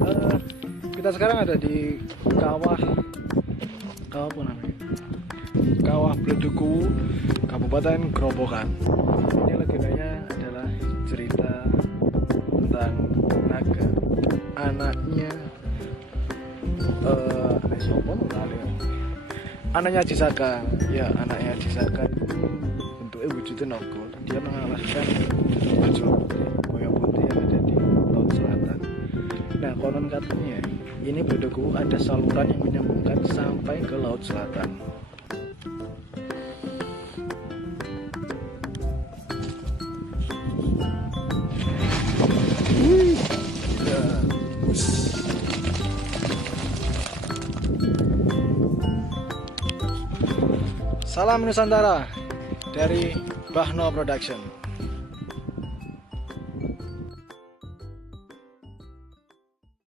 Eh, kita sekarang ada di kawah apa namanya? Kawah Bleduku, Kabupaten Grobogan. Ini legendanya adalah cerita tentang naga, anaknya anaknya Cisaka. Ya, anaknya Cisaka itu bentuknya wujudnya naga. Dia mengalahkan Bajul Putih, Boyo Putih yang ada di Laut Selatan. Nah, konon katanya ini Bleduku ada saluran yang menyambungkan sampai ke Laut Selatan. Salam Nusantara dari Bahno Production.